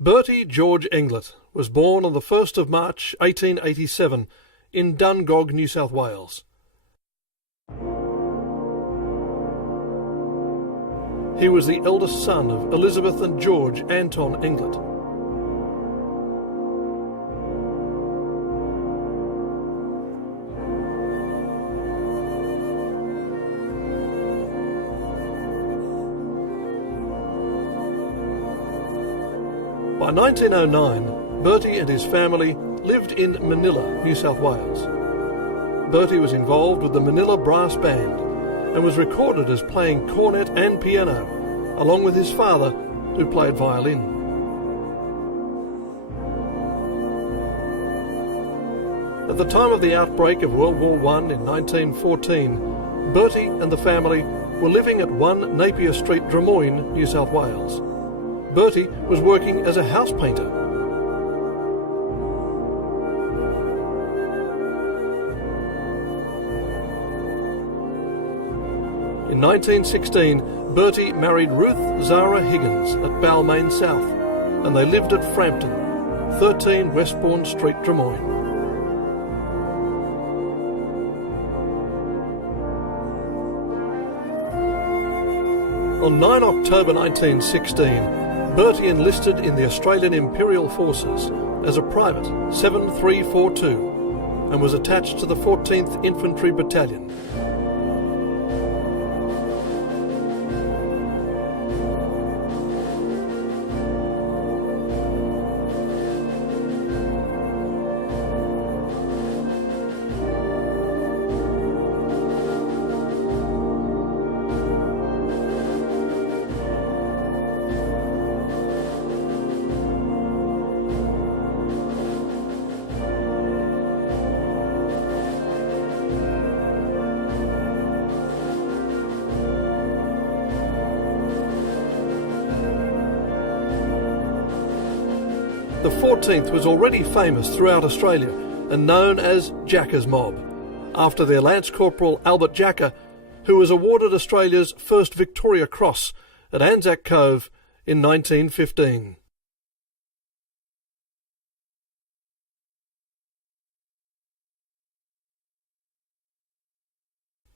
Bertie George Englert was born on the 1st of March 1887 in Dungog, New South Wales. He was the eldest son of Elizabeth and George Anton Englert. By 1909, Bertie and his family lived in Manila, New South Wales. Bertie was involved with the Manila Brass Band and was recorded as playing cornet and piano, along with his father, who played violin. At the time of the outbreak of World War I in 1914, Bertie and the family were living at 1 Napier Street, Drummoyne, New South Wales. Bertie was working as a house painter. In 1916, Bertie married Ruth Zara Higgins at Balmain South, and they lived at Frampton, 13 Westbourne Street, Drummoyne. On 9 October 1916, Bertie enlisted in the Australian Imperial Forces as a private 7342 and was attached to the 14th Infantry Battalion. The 14th was already famous throughout Australia and known as Jacka's Mob, after their Lance Corporal Albert Jacka, who was awarded Australia's first Victoria Cross at Anzac Cove in 1915.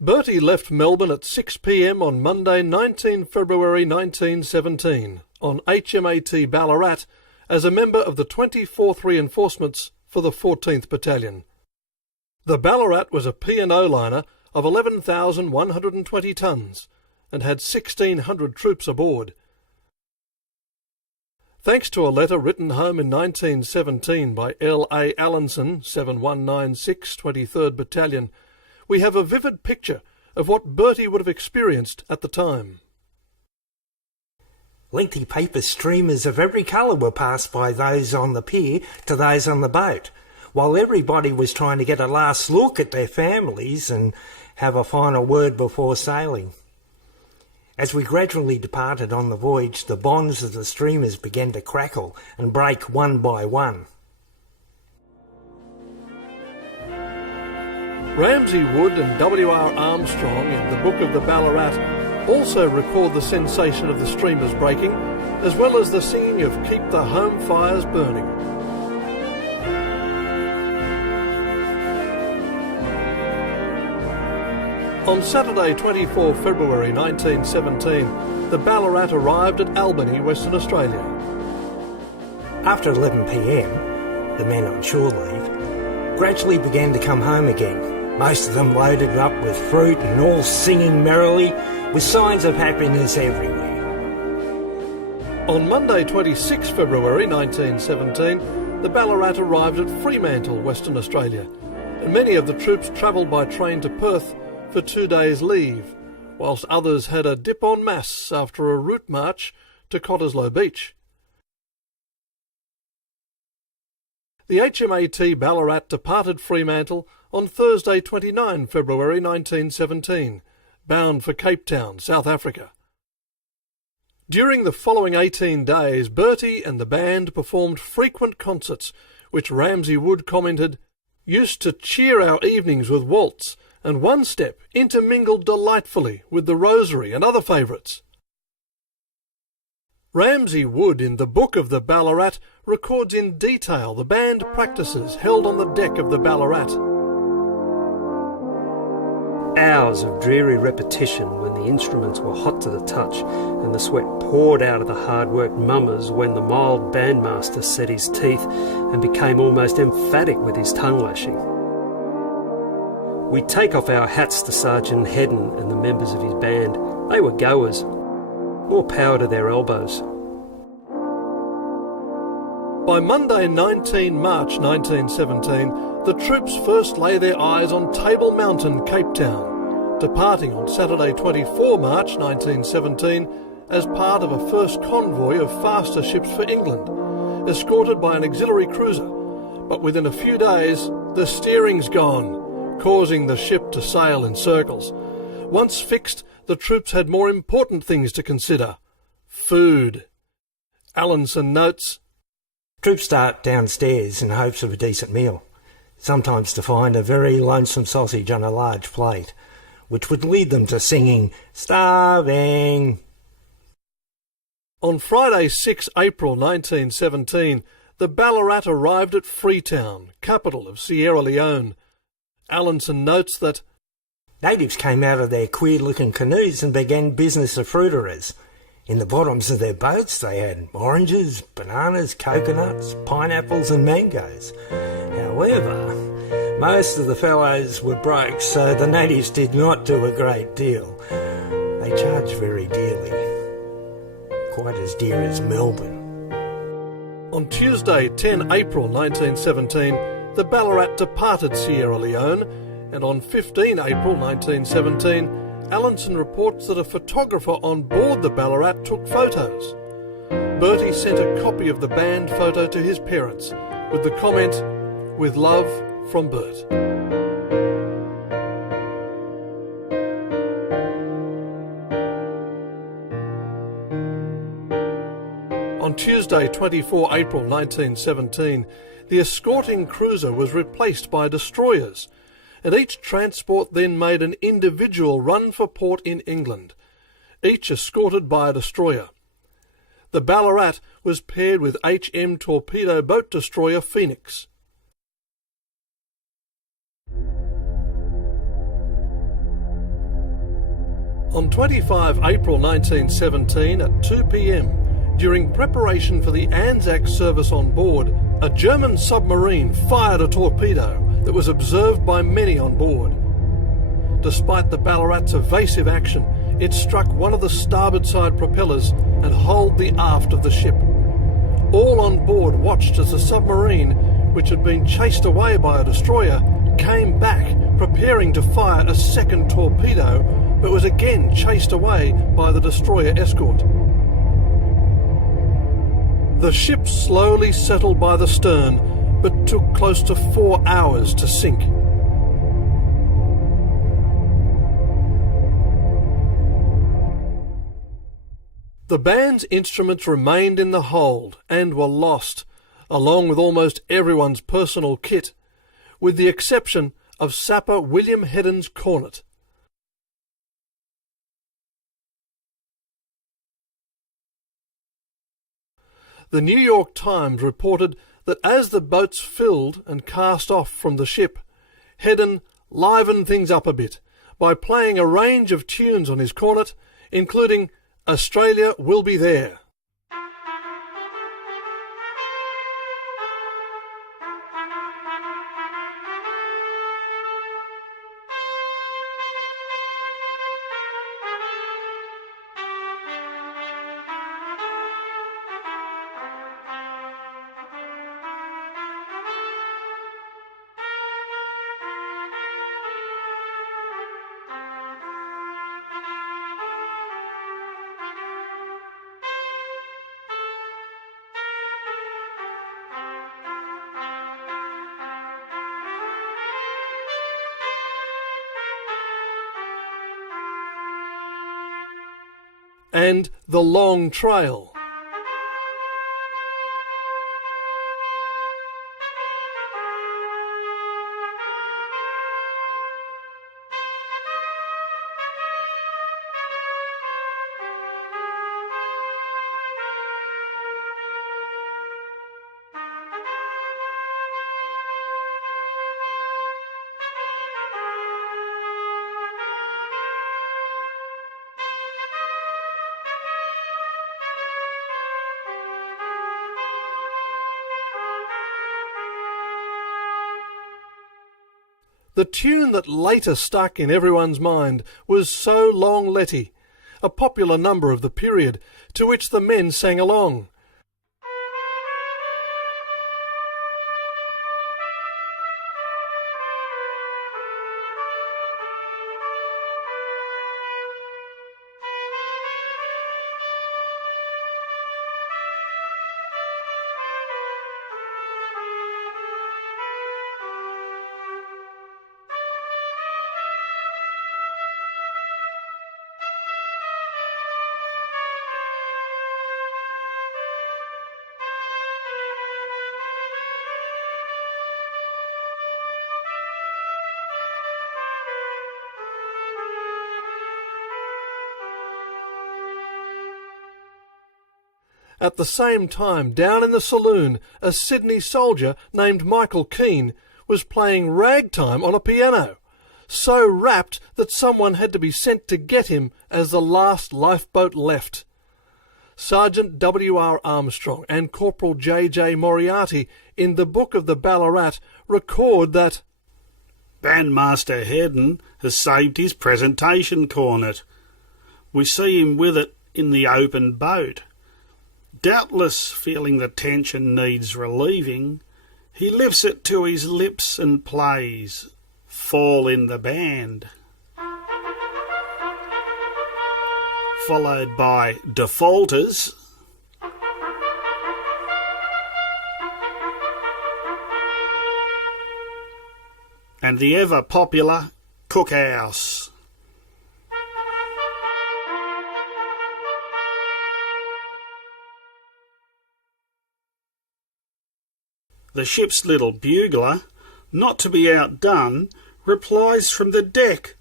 Bertie left Melbourne at 6 p.m. on Monday 19 February 1917 on HMAT Ballarat as a member of the 24th Reinforcements for the 14th Battalion. The Ballarat was a P&O liner of 11,120 tons and had 1,600 troops aboard. Thanks to a letter written home in 1917 by L.A. Allinson, 7196 23rd Battalion, we have a vivid picture of what Bertie would have experienced at the time. Lengthy paper streamers of every colour were passed by those on the pier to those on the boat, while everybody was trying to get a last look at their families and have a final word before sailing. As we gradually departed on the voyage, the bonds of the streamers began to crackle and break one by one. Ramsay Wood and W.R. Armstrong in the Book of the Ballarat also record the sensation of the streamers breaking, as well as the singing of Keep the Home Fires Burning. On Saturday 24 February 1917, the Ballarat arrived at Albany, Western Australia. After 11 p.m, the men on shore leave gradually began to come home again, most of them loaded up with fruit and all singing merrily, with signs of happiness everywhere. On Monday 26 February 1917, the Ballarat arrived at Fremantle, Western Australia, and many of the troops travelled by train to Perth for 2 days' leave, whilst others had a dip en masse after a route march to Cottesloe Beach. The HMAT Ballarat departed Fremantle on Thursday 29 February 1917, bound for Cape Town, South Africa. During the following 18 days, Bertie and the band performed frequent concerts, which Ramsay Wood commented, "used to cheer our evenings with waltz, and one step intermingled delightfully with the rosary and other favourites." Ramsay Wood in the Book of the Ballarat records in detail the band practices held on the deck of the Ballarat. Hours of dreary repetition when the instruments were hot to the touch and the sweat poured out of the hard-worked mummers when the mild bandmaster set his teeth and became almost emphatic with his tongue-lashing. We take off our hats to Sergeant Hedden and the members of his band. They were goers. More power to their elbows. By Monday 19 March 1917, the troops first lay their eyes on Table Mountain, Cape Town, departing on Saturday 24 March 1917 as part of a first convoy of faster ships for England, escorted by an auxiliary cruiser. But within a few days, the steering's gone, causing the ship to sail in circles. Once fixed, the troops had more important things to consider. Food. Allinson notes, Troops start downstairs in hopes of a decent meal, sometimes to find a very lonesome sausage on a large plate, which would lead them to singing, "Starving." On Friday 6 April 1917, the Ballarat arrived at Freetown, capital of Sierra Leone. Allinson notes that Natives came out of their queer-looking canoes and began business of fruiterers. In the bottoms of their boats they had oranges, bananas, coconuts, pineapples and mangoes. However, most of the fellows were broke, so the natives did not do a great deal. They charged very dearly, quite as dear as Melbourne. on Tuesday 10 April 1917, the Ballarat departed Sierra Leone, and on 15 April 1917, Allinson reports that a photographer on board the Ballarat took photos. Bertie sent a copy of the band photo to his parents with the comment, "With love from Bert." On Tuesday 24 April 1917, the escorting cruiser was replaced by destroyers, and each transport then made an individual run for port in England, each escorted by a destroyer. The Ballarat was paired with HM torpedo boat destroyer Phoenix. On 25 April 1917 at 2 p.m, during preparation for the Anzac service on board, a German submarine fired a torpedo that was observed by many on board. Despite the Ballarat's evasive action, it struck one of the starboard side propellers and holed the aft of the ship. All on board watched as the submarine, which had been chased away by a destroyer, came back, preparing to fire a second torpedo, but was again chased away by the destroyer escort. The ship slowly settled by the stern, but took close to 4 hours to sink. The band's instruments remained in the hold and were lost, along with almost everyone's personal kit, with the exception of sapper William Hedden's cornet. The New York Times reported that as the boats filled and cast off from the ship, Hedden livened things up a bit by playing a range of tunes on his cornet, including "Australia Will Be There." And "The Long Trail." The tune that later stuck in everyone's mind was So Long Letty, a popular number of the period, to which the men sang along. At the same time, down in the saloon, a Sydney soldier named Michael Keane was playing ragtime on a piano, so rapt that someone had to be sent to get him as the last lifeboat left. Sergeant W.R. Armstrong and Corporal J.J. Moriarty in the Book of the Ballarat record that Bandmaster Hedden has saved his presentation cornet. We see him with it in the open boat. Doubtless feeling the tension needs relieving, he lifts it to his lips and plays Fall in the Band, followed by Defaulters, and the ever-popular Cookhouse. The ship's little bugler, not to be outdone, replies from the deck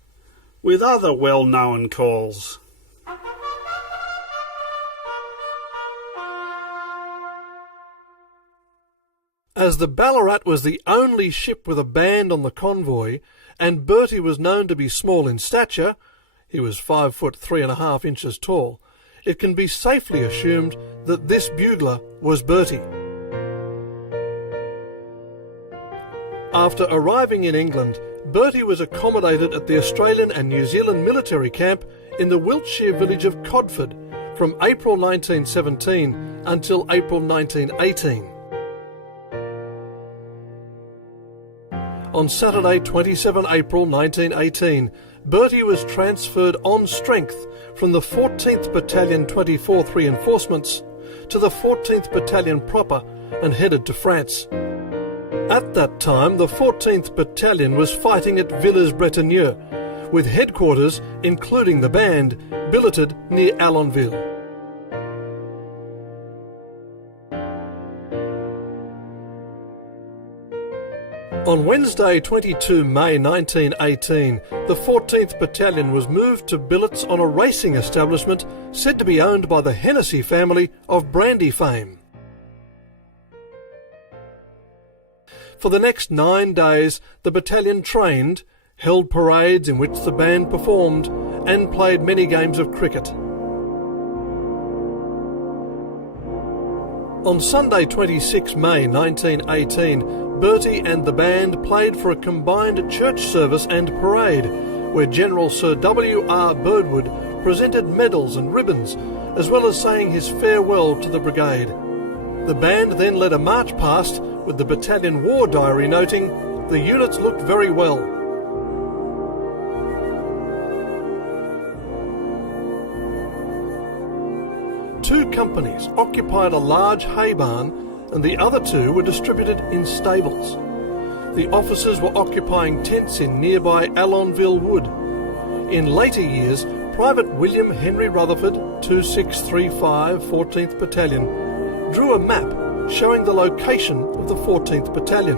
with other well-known calls. As the Ballarat was the only ship with a band on the convoy, and Bertie was known to be small in stature, he was 5 foot 3.5 inches tall, it can be safely assumed that this bugler was Bertie. After arriving in England, Bertie was accommodated at the Australian and New Zealand military camp in the Wiltshire village of Codford from April 1917 until April 1918. On Saturday 27 April 1918, Bertie was transferred on strength from the 14th Battalion 24th Reinforcements to the 14th Battalion proper and headed to France. At that time, the 14th Battalion was fighting at Villers-Bretonneux, with headquarters, including the band, billeted near Allonville. On Wednesday 22 May 1918, the 14th Battalion was moved to billets on a racing establishment said to be owned by the Hennessy family of brandy fame. For the next 9 days, the battalion trained, held parades in which the band performed, and played many games of cricket. On Sunday 26 May 1918, Bertie and the band played for a combined church service and parade, where General Sir W.R. Birdwood presented medals and ribbons, as well as saying his farewell to the brigade. The band then led a march past, with the battalion war diary noting, "The units looked very well." Two companies occupied a large hay barn, and the other two were distributed in stables. The officers were occupying tents in nearby Allonville Wood. In later years, Private William Henry Rutherford, 2635 14th Battalion, drew a map showing the location of the 14th Battalion.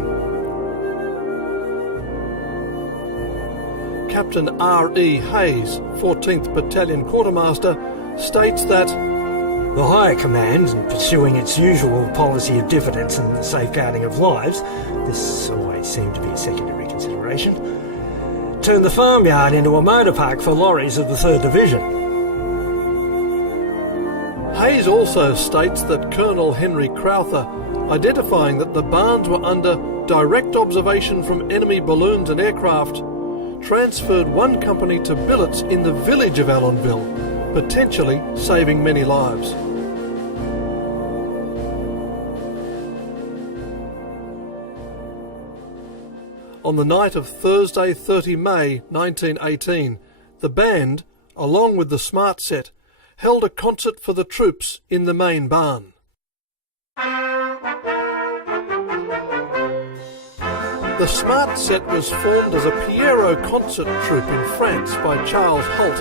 Captain R.E. Hayes, 14th Battalion Quartermaster, states that the Higher Command, pursuing its usual policy of diffidence and the safeguarding of lives, this always seemed to be a secondary consideration, turned the farmyard into a motor park for lorries of the 3rd Division. Hayes also states that Colonel Henry Crowther, identifying that the barns were under direct observation from enemy balloons and aircraft transferred one company to billets in the village of Allonville, potentially saving many lives. On the night of Thursday 30 May 1918, the band, along with the Smart Set, held a concert for the troops in the main barn. The Smart Set was formed as a Pierrot concert troupe in France by Charles Holt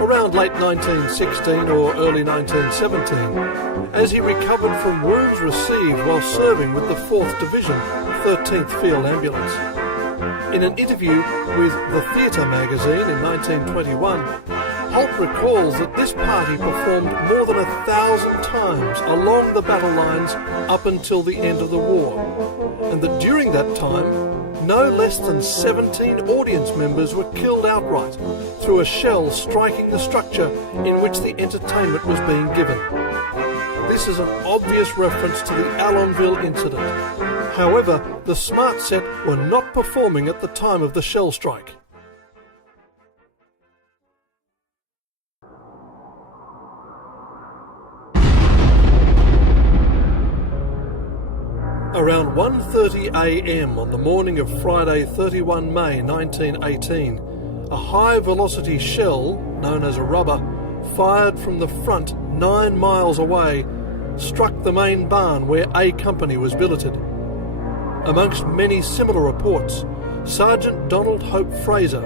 around late 1916 or early 1917, as he recovered from wounds received while serving with the 4th Division, 13th Field Ambulance. In an interview with The Theatre magazine in 1921, Holt recalls that this party performed more than 1,000 times along the battle lines up until the end of the war, and that during that time, no less than 17 audience members were killed outright through a shell striking the structure in which the entertainment was being given. This is an obvious reference to the Allonville incident. However, the Smart Set were not performing at the time of the shell strike. Around 1:30 a.m. on the morning of Friday 31 May 1918, a high-velocity shell, known as a rubber, fired from the front 9 miles away, struck the main barn where A Company was billeted. Amongst many similar reports, Sergeant Donald Hope Fraser,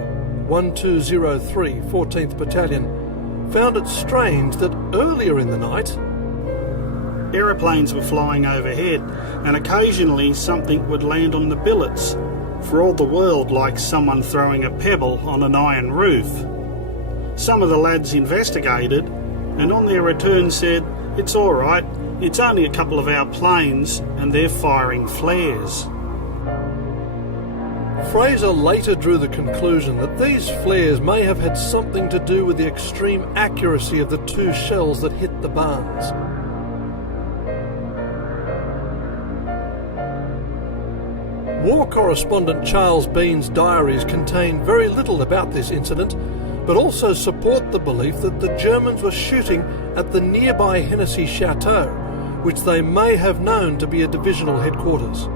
1203 14th Battalion, found it strange that earlier in the night, aeroplanes were flying overhead, and occasionally something would land on the billets, for all the world like someone throwing a pebble on an iron roof. Some of the lads investigated, and on their return said, "It's all right, it's only a couple of our planes, and they're firing flares." Fraser later drew the conclusion that these flares may have had something to do with the extreme accuracy of the 2 shells that hit the barns. War correspondent Charles Bean's diaries contain very little about this incident, but also support the belief that the Germans were shooting at the nearby Hennessy Chateau, which they may have known to be a divisional headquarters.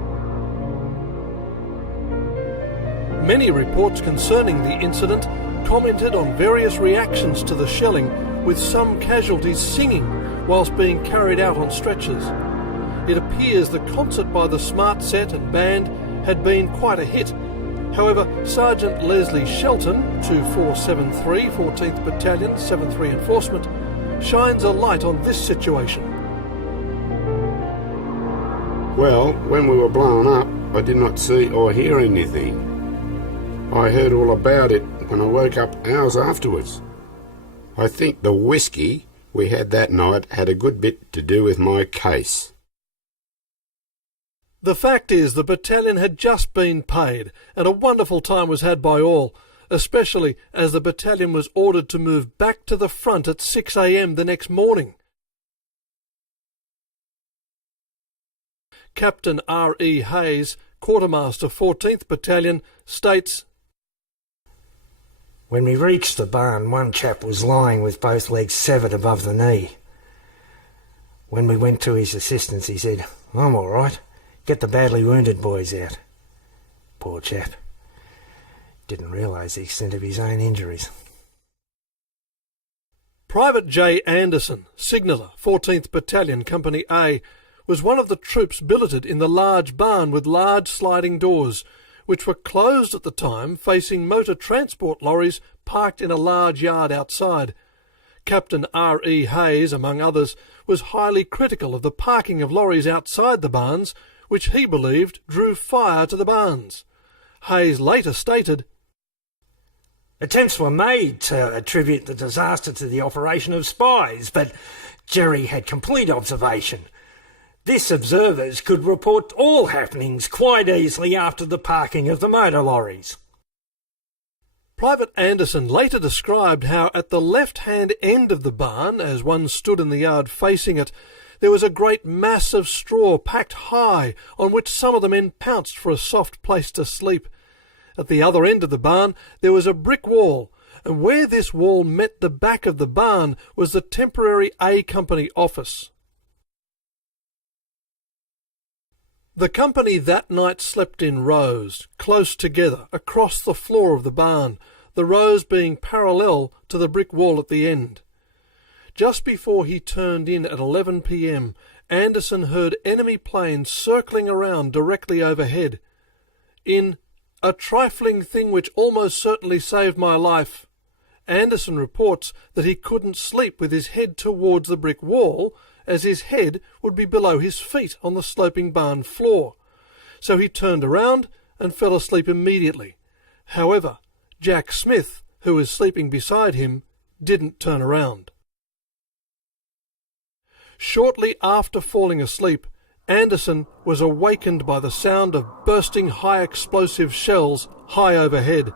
Many reports concerning the incident commented on various reactions to the shelling, with some casualties singing whilst being carried out on stretchers. It appears the concert by the Smart Set and band had been quite a hit. However, Sergeant Leslie Shelton, 2473 14th Battalion, 7th Reinforcement, shines a light on this situation. Well, when we were blown up, I did not see or hear anything. I heard all about it when I woke up hours afterwards. I think the whiskey we had that night had a good bit to do with my case. The fact is the battalion had just been paid, and a wonderful time was had by all, especially as the battalion was ordered to move back to the front at 6 a.m. the next morning. Captain R.E. Hayes, Quartermaster 14th Battalion, states, "When we reached the barn, one chap was lying with both legs severed above the knee. When we went to his assistance, he said, 'I'm all right. Get the badly wounded boys out.' Poor chap. Didn't realise the extent of his own injuries." Private J. Anderson, Signaller, 14th Battalion, Company A, was one of the troops billeted in the large barn with large sliding doors, which were closed at the time, facing motor transport lorries parked in a large yard outside. Captain R.E. Hayes, among others, was highly critical of the parking of lorries outside the barns, which he believed drew fire to the barns. Hayes later stated, "Attempts were made to attribute the disaster to the operation of spies, but Jerry had complete observation. This observers could report all happenings quite easily after the parking of the motor lorries." Private Anderson later described how at the left-hand end of the barn, as one stood in the yard facing it, there was a great mass of straw packed high, on which some of the men pounced for a soft place to sleep. At the other end of the barn there was a brick wall, and where this wall met the back of the barn was the temporary A Company office. The company that night slept in rows, close together, across the floor of the barn, the rows being parallel to the brick wall at the end. Just before he turned in at 11 p.m, Anderson heard enemy planes circling around directly overhead. In "a trifling thing which almost certainly saved my life," Anderson reports that he couldn't sleep with his head towards the brick wall, as his head would be below his feet on the sloping barn floor. So he turned around and fell asleep immediately. However, Jack Smith, who was sleeping beside him, didn't turn around. Shortly after falling asleep, Anderson was awakened by the sound of bursting high-explosive shells high overhead.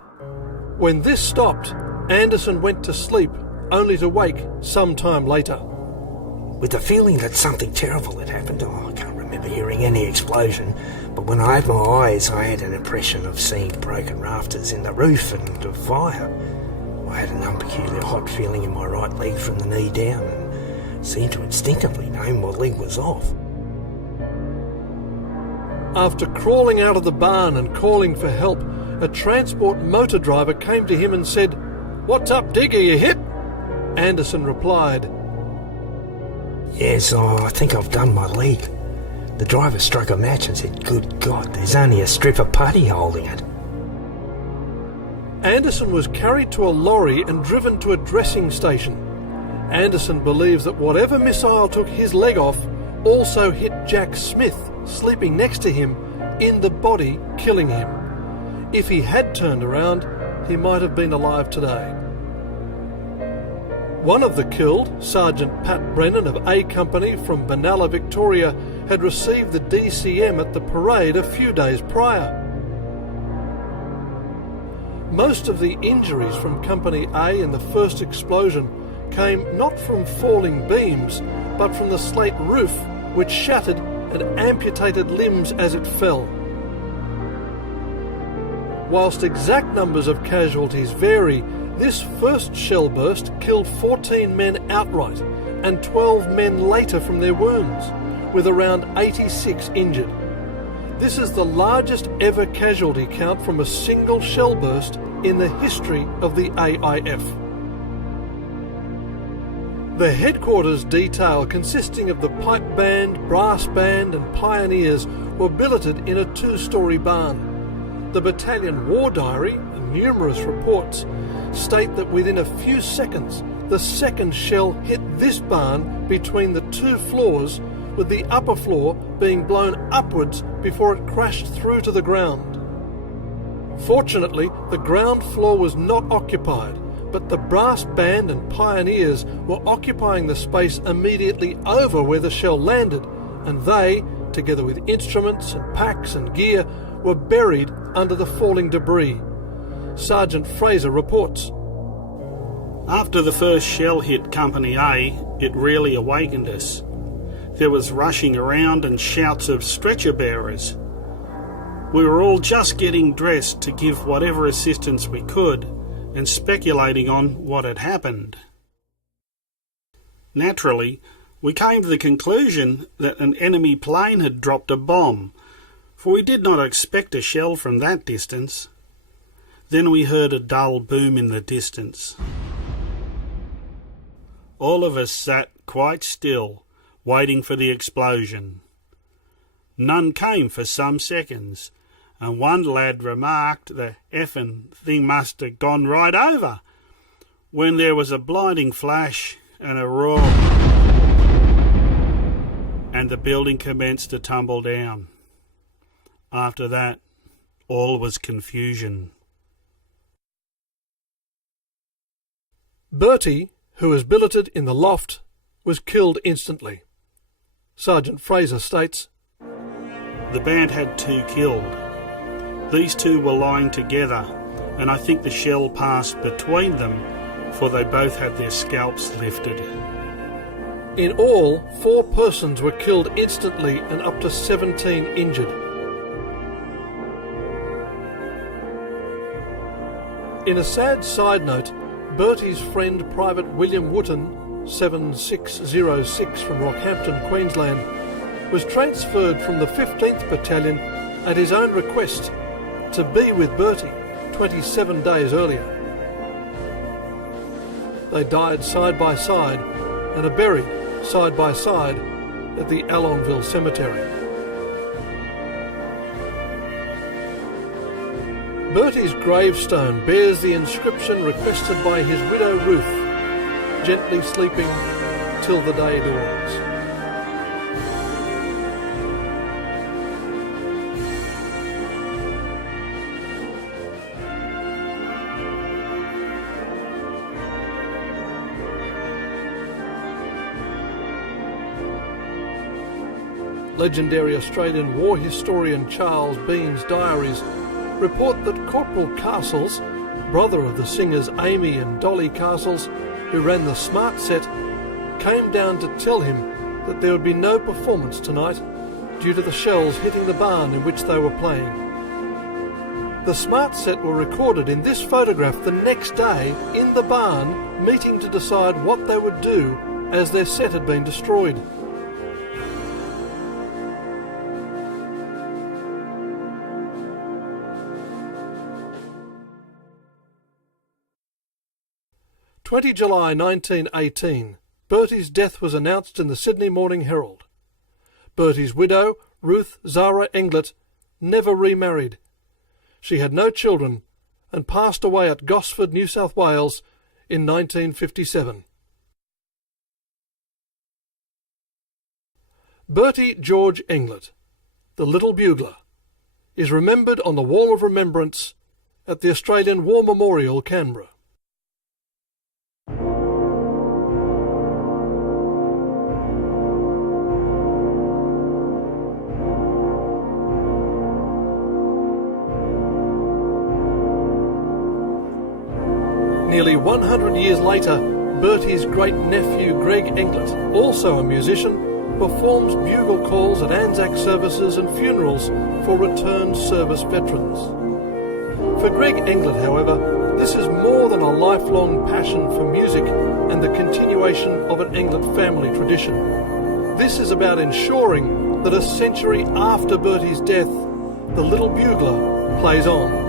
When this stopped, Anderson went to sleep, only to wake some time later. With the feeling that something terrible had happened, I can't remember hearing any explosion, but when I opened my eyes I had an impression of seeing broken rafters in the roof and of fire. I had an unpeculiar hot feeling in my right leg from the knee down and seemed to instinctively know my leg was off. After crawling out of the barn and calling for help, a transport motor driver came to him and said, "What's up, Dick, are you hit?" Anderson replied, "Yes, I think I've done my leg." The driver struck a match and said, "Good God, there's only a strip of putty holding it." Anderson was carried to a lorry and driven to a dressing station. Anderson believes that whatever missile took his leg off also hit Jack Smith, sleeping next to him, in the body, killing him. If he had turned around, he might have been alive today. One of the killed, Sergeant Pat Brennan of A Company from Benalla, Victoria, had received the DCM at the parade a few days prior. Most of the injuries from Company A in the first explosion came not from falling beams, but from the slate roof, which shattered and amputated limbs as it fell. Whilst exact numbers of casualties vary, this first shell burst killed 14 men outright and 12 men later from their wounds, with around 86 injured. This is the largest ever casualty count from a single shell burst in the history of the A.I.F. The headquarters detail, consisting of the pipe band, brass band and pioneers, were billeted in a two-storey barn. The battalion war diary and numerous reports state that within a few seconds the second shell hit this barn between the two floors, with the upper floor being blown upwards before it crashed through to the ground. Fortunately, the ground floor was not occupied, but the brass band and pioneers were occupying the space immediately over where the shell landed, and they, together with instruments and packs and gear, were buried under the falling debris. Sergeant Fraser reports, "After the first shell hit Company A, it really awakened us. There was rushing around and shouts of stretcher bearers. We were all just getting dressed to give whatever assistance we could and speculating on what had happened. Naturally, we came to the conclusion that an enemy plane had dropped a bomb, for we did not expect a shell from that distance. Then we heard a dull boom in the distance. All of us sat quite still, waiting for the explosion. None came for some seconds, and one lad remarked the effing thing must have gone right over, when there was a blinding flash and a roar, and the building commenced to tumble down. After that, all was confusion." Bertie, who was billeted in the loft, was killed instantly. Sergeant Fraser states, "The band had 2 killed. These 2 were lying together, and I think the shell passed between them, for they both had their scalps lifted. In all, 4 persons were killed instantly and up to 17 injured. In a sad side note, Bertie's friend Private William Wootton, 7606 from Rockhampton, Queensland, was transferred from the 15th Battalion at his own request to be with Bertie 27 days earlier. They died side by side and are buried side by side at the Allonville cemetery. Bertie's gravestone bears the inscription requested by his widow Ruth, gently sleeping till the day dawns. Legendary Australian war historian Charles Bean's diaries report that Corporal Castles, brother of the singers Amy and Dolly Castles, who ran the Smart Set, came down to tell him that there would be no performance tonight due to the shells hitting the barn in which they were playing. The Smart Set were recorded in this photograph the next day in the barn, meeting to decide what they would do as their set had been destroyed. July 20, 1918, Bertie's death was announced in the Sydney Morning Herald. Bertie's widow, Ruth Zara Englert, never remarried. She had no children and passed away at Gosford, New South Wales in 1957. Bertie George Englert, the Little Bugler, is remembered on the Wall of Remembrance at the Australian War Memorial, Canberra. Nearly 100 years later, Bertie's great-nephew Greg Englert, also a musician, performs bugle calls at Anzac services and funerals for returned service veterans. For Greg Englert, however, this is more than a lifelong passion for music and the continuation of an Englert family tradition. This is about ensuring that a century after Bertie's death, the Little Bugler plays on.